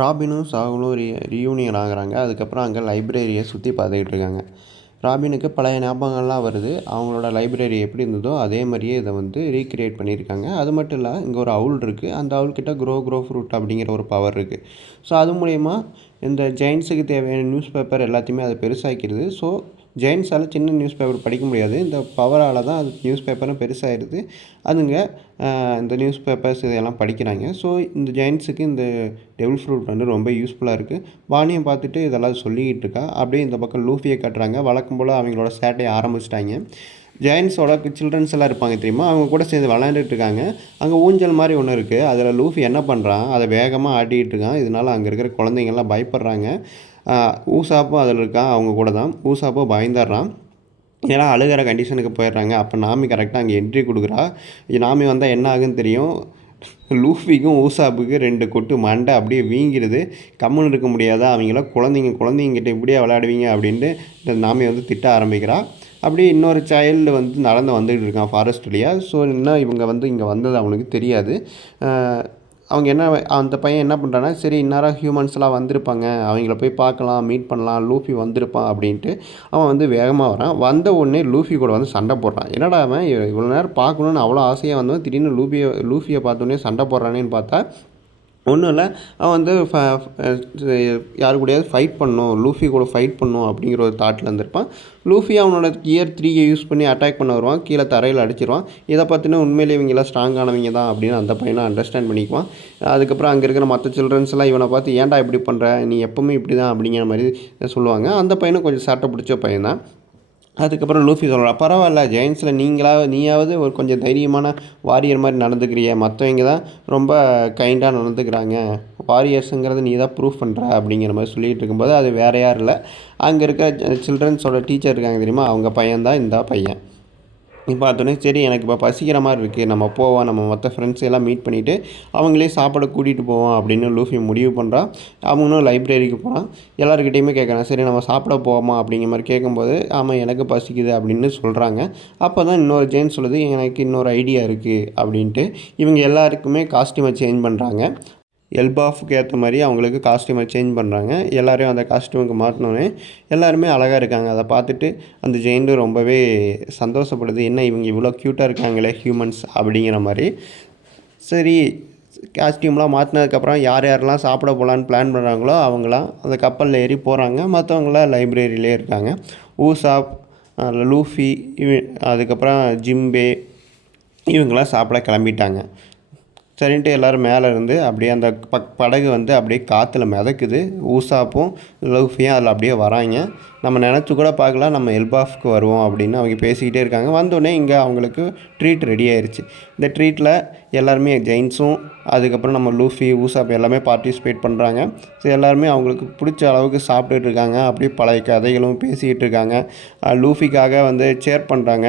ராபினும் சாகுலும் reunion ஆகுறாங்க. அதுக்கப்புறம் அங்கே லைப்ரரியை சுற்றி பார்த்துக்கிட்டு இருக்காங்க. ராபினுக்கு பழைய ஞாபகங்கள்லாம் வருது. அவங்களோட லைப்ரரி எப்படி இருந்ததோ அதே மாதிரியே இதை வந்து ரீக்ரியேட் பண்ணியிருக்காங்க. அது மட்டும் இல்லை, இங்கே ஒரு அவுல் இருக்குது. அந்த அவுல்கிட்ட க்ரோ ஃப்ரூட் அப்படிங்கிற ஒரு பவர் இருக்குது. ஸோ அது மூலயமா இந்த ஜெயின்ஸுக்கு தேவையான நியூஸ் பேப்பர் எல்லாத்தையுமே அது பெருசாக்கிடுது. ஸோ ஜெயின்ஸால் சின்ன நியூஸ் பேப்பர் படிக்க முடியாது. இந்த பவரால் தான் அது நியூஸ் பேப்பரும் பெருசாகிடுது. அதுங்க இந்த நியூஸ் பேப்பர்ஸ் இதெல்லாம் படிக்கிறாங்க. ஸோ இந்த ஜெயின்ஸுக்கு இந்த டெவில் ஃப்ரூட் வந்து ரொம்ப யூஸ்ஃபுல்லாக இருக்குது. வாணியை பார்த்துட்டு இதெல்லாம் சொல்லிக்கிட்டு இருக்கா. அப்படியே இந்த பக்கம் லூஃபியை காட்டுறாங்க. வழக்கம் போல் அவங்களோட சேட்டையை ஆரம்பிச்சிட்டாங்க. ஜெயின்ஸோட சில்ட்ரன்ஸ் எல்லாம் இருப்பாங்க தெரியுமா, அவங்க கூட சேர்ந்து விளையாண்டுட்டு இருக்காங்க. அங்கே ஊஞ்சல் மாதிரி ஒன்று இருக்குது. அதில் லூஃபி என்ன பண்ணுறான், அதை வேகமாக ஆட்டிகிட்டு இருக்கான். இதனால் அங்கே இருக்கிற குழந்தைங்கள்லாம் பயப்படுறாங்க. ஊசாப்பும் அதில் இருக்கான், அவங்க கூட தான். ஊசாப்பும் பயந்துடுறான். ஏன்னா அழுகிற கண்டிஷனுக்கு போயிடுறாங்க. அப்போ நாமி கரெக்டாக அங்கே என்ட்ரி கொடுக்குறா. நாமி வந்தால் என்ன ஆகுன்னு தெரியும். லூஃபிக்கும் ஊசாப்புக்கு 2 கொட்டு மண்டை அப்படியே வீங்கிடுது. கம்முன்னு இருக்க முடியாதா, அவங்களாம் குழந்தைங்கிட்ட இப்படியே விளையாடுவீங்க அப்படின்ட்டு இந்த நாமி வந்து திட்ட ஆரம்பிக்கிறா. அப்படியே இன்னொரு சைல்டு வந்து வந்துக்கிட்டு இருக்கான் ஃபாரஸ்ட் வழியாக. ஸோ இன்னும் இவங்க வந்து இங்கே வந்தது அவனுக்கு தெரியாது. அவங்க அந்த பையன் என்ன பண்ணுறான்னா, சரி இந்நேரம் ஹியூமன்ஸ்லாம் வந்திருப்பாங்க, அவங்கள போய் பார்க்கலாம், மீட் பண்ணலாம், லூஃபி வந்திருப்பான் அப்படின்ட்டு அவன் வந்து வேகமாக வரான். வந்த உடனே லூஃபி கூட வந்து சண்டை போடுறான். என்னடா அவன் இவ்வளோ நேரம் பார்க்கணுன்னு அவ்வளோ ஆசையாக வந்தவன் திடீர்னு லூஃபியை பார்த்தோன்னே சண்டை போடுறானேன்னு பார்த்தா ஒன்றும் இல்லை. அவன் வந்து யாரு கூடயாவது ஃபைட் பண்ணணும், லூஃபி கூட ஃபைட் பண்ணணும் அப்படிங்கிற ஒரு தாட்டில் இருந்திருப்பான். லூஃபி அவனோட கியர் 3 யூஸ் பண்ணி அட்டாக் பண்ண வருவான். கீழே தரையில் அடிச்சிருவான். இதை பார்த்தினா உண்மையிலே இவங்கெல்லாம் ஸ்ட்ராங்கானவங்க தான் அப்படின்னு அந்த பையனை அண்டர்ஸ்டாண்ட் பண்ணிக்குவான். அதுக்கப்புறம் அங்கே இருக்கிற மற்ற சில்ட்ரன்ஸ்லாம் இவனை பார்த்து ஏன்டா இப்படி பண்ணுற, நீ எப்போவுமே இப்படி தான் அப்படிங்கிற மாதிரி சொல்லுவாங்க. அந்த பையனும் கொஞ்சம் சட்டை பிடிச்ச பையன் தான். அதுக்கப்புறம் லூஃபி சொல்கிறான், பரவாயில்ல ஜெயின்ஸில் நீயாவது ஒரு கொஞ்சம் தைரியமான வாரியர் மாதிரி நடந்துக்கிறிய, மற்றவங்க தான் ரொம்ப கைண்டாக நடந்துக்கிறாங்க, வாரியர்ஸுங்கிறது நீ தான் ப்ரூஃப் பண்ணுற அப்படிங்கிற மாதிரி சொல்லிகிட்டு இருக்கும்போது அது வேறு யாரும் இல்லை, அங்கே இருக்க சில்ட்ரன்ஸோட டீச்சர் இருக்காங்க தெரியுமா, அவங்க பையன்தான் இந்த பையன். பார்த்தோன்னே சரி எனக்கு இப்போ பசிக்கிற மாதிரி இருக்குது, நம்ம போவோம், நம்ம மற்ற ஃப்ரெண்ட்ஸ் எல்லாம் மீட் பண்ணிவிட்டு அவங்களே சாப்பாடு கூட்டிகிட்டு போவோம் அப்படின்னு லூஃபி முடிவு பண்ணுறான். அவங்களும் லைப்ரரிக்கு போகிறான். எல்லாருக்கிட்டையுமே கேட்குறான், சரி நம்ம சாப்பிட போவோமா அப்படிங்கிற மாதிரி கேட்கும்போது ஆமாம் எனக்கு பசிக்குது அப்படின்னு சொல்கிறாங்க. அப்போ தான் இன்னொரு ஜெயின் சொல்லுது, எனக்கு இன்னொரு ஐடியா இருக்குது அப்படின்ட்டு. இவங்க எல்லாருக்குமே காஸ்டியூமை சேஞ்ச் பண்ணுறாங்க. எல்பாஃப்க்கு ஏற்ற மாதிரி அவங்களுக்கு காஸ்டியூமை சேஞ்ச் பண்ணுறாங்க. எல்லோரையும் அந்த காஸ்டியூமுக்கு மாற்றினோன்னே எல்லாருமே அழகாக இருக்காங்க. அதை பார்த்துட்டு அந்த ஜெயின்ட்டும் ரொம்பவே சந்தோஷப்படுது. என்ன இவங்க இவ்வளோ க்யூட்டாக இருக்காங்களே ஹியூமன்ஸ் அப்படிங்கிற மாதிரி. சரி காஸ்டியூம்லாம் மாற்றினதுக்கப்புறம் யாரெல்லாம் சாப்பிட போகலான்னு பிளான் பண்ணுறாங்களோ அவங்களாம் அந்த கப்பலில் ஏறி போகிறாங்க. மற்றவங்களாம் லைப்ரரியிலே இருக்காங்க. ஊசாப், லூஃபி, அதுக்கப்புறம் ஜிம்பே இவங்களாம் சாப்பிட கிளம்பிட்டாங்க. சரின்ட்டு எல்லோரும் மேலே இருந்து அப்படியே அந்த படகு வந்து அப்படியே காற்றுல மிதக்குது. ஊசாப்பும் லூஃபியும் அதில் அப்படியே வராங்க. நம்ம நினச்சி கூட பார்க்கலாம் நம்ம எல்பாஃப்க்கு வருவோம் அப்படின்னு அவங்க பேசிக்கிட்டே இருக்காங்க. வந்தோடனே இங்கே அவங்களுக்கு ட்ரீட் ரெடி ஆயிடுச்சு. இந்த ட்ரீட்டில் எல்லாருமே ஜெயின்ஸும் அதுக்கப்புறம் நம்ம லூஃபி, ஊசாப் எல்லாமே பார்ட்டிசிபேட் பண்ணுறாங்க. ஸோ எல்லாருமே அவங்களுக்கு பிடிச்ச அளவுக்கு சாப்பிட்டுட்டு இருக்காங்க. அப்படியே பழைய கதைகளும் பேசிக்கிட்டு இருக்காங்க. லூஃபிக்காக வந்து சேர் பண்ணுறாங்க.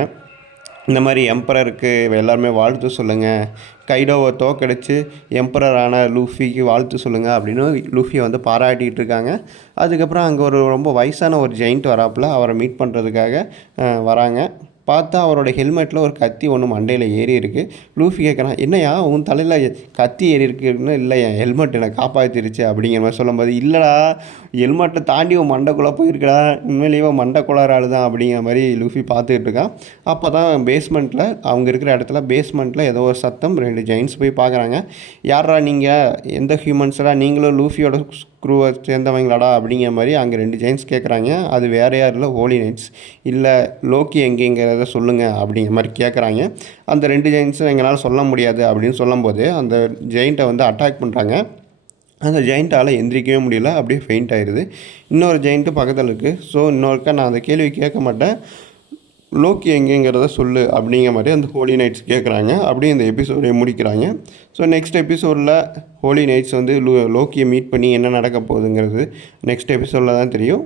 இந்த மாதிரி எம்பரருக்கு எல்லாருமே வாழ்த்து சொல்லுங்கள், கைடோவை தோக்கடிச்சு எம்பரரான லூஃபிக்கு வாழ்த்து சொல்லுங்கள் அப்படின்னு லூஃபியை வந்து பாராட்டிகிட்டு இருக்காங்க. அதுக்கப்புறம் அங்கே ரொம்ப வயசான ஒரு ஜெயிண்ட் வராப்பில் அவரை மீட் பண்ணுறதுக்காக வராங்க. பார்த்தா அவரோட ஹெல்மெட்டில் ஒரு கத்தி ஒன்று மண்டையில் ஏறி இருக்குது. லூஃபி கேட்குறான், என்னையா உன் தலையில் கத்தி ஏறி இருக்குன்னு. இல்லை என் ஹெல்மெட் என்னை காப்பாற்றிருச்சு அப்படிங்கிற மாதிரி சொல்லும்போது, இல்லைடா ஹெல்மெட்டை தாண்டி உன் மண்டைக்குள்ளே போயிருக்கடா, உண்மையிலேயே மண்டைக்குள்ளார ஆளுதான் அப்படிங்கிற மாதிரி லூஃபி பார்த்துக்கிட்டு இருக்கான். அப்போ தான் பேஸ்மெண்ட்டில் அவங்க இருக்கிற இடத்துல பேஸ்மெண்ட்டில் ஏதோ ஒரு சத்தம். 2 ஜெயின்ஸ் போய் பார்க்குறாங்க. யாரா நீங்கள், எந்த ஹியூமன்ஸ்டா, நீங்களும் லூஃபியோட க்ரூவை சேர்ந்தவங்களாடா அப்படிங்கிற மாதிரி அங்கே 2 ஜெயின்ஸ் கேட்குறாங்க. அது வேறு யாரும் இல்லை, ஹோலி நைட்ஸ். இல்லை லோக்கி எங்கேங்கிறத சொல்லுங்கள் அப்படிங்கிற மாதிரி கேட்குறாங்க. அந்த 2 ஜெயின்ஸும் எங்களால் சொல்ல முடியாது அப்படின்னு சொல்லும்போது அந்த ஜெயிண்ட்டை வந்து அட்டாக் பண்ணுறாங்க. அந்த ஜெயிண்ட்டால் எந்திரிக்கவே முடியல, அப்படியே ஃபெயிண்ட் ஆயிடுது. இன்னொரு ஜெயிண்ட்டு பக்கத்தில் இருக்குது. ஸோ இன்னொருக்கா நான் அந்த கேள்வி கேட்க மாட்டேன், லோக்கி எங்கேங்கிறத சொல்லு அப்படிங்கிற மாதிரி அந்த ஹோலி நைட்ஸ் கேட்குறாங்க. அப்படியே இந்த எபிசோடை முடிக்கிறாங்க. ஸோ நெக்ஸ்ட் எபிசோடில் ஹோலி நைட்ஸ் வந்து லோக்கியை மீட் பண்ணி என்ன நடக்க போகுதுங்கிறது நெக்ஸ்ட் எபிசோடில் தான் தெரியும்.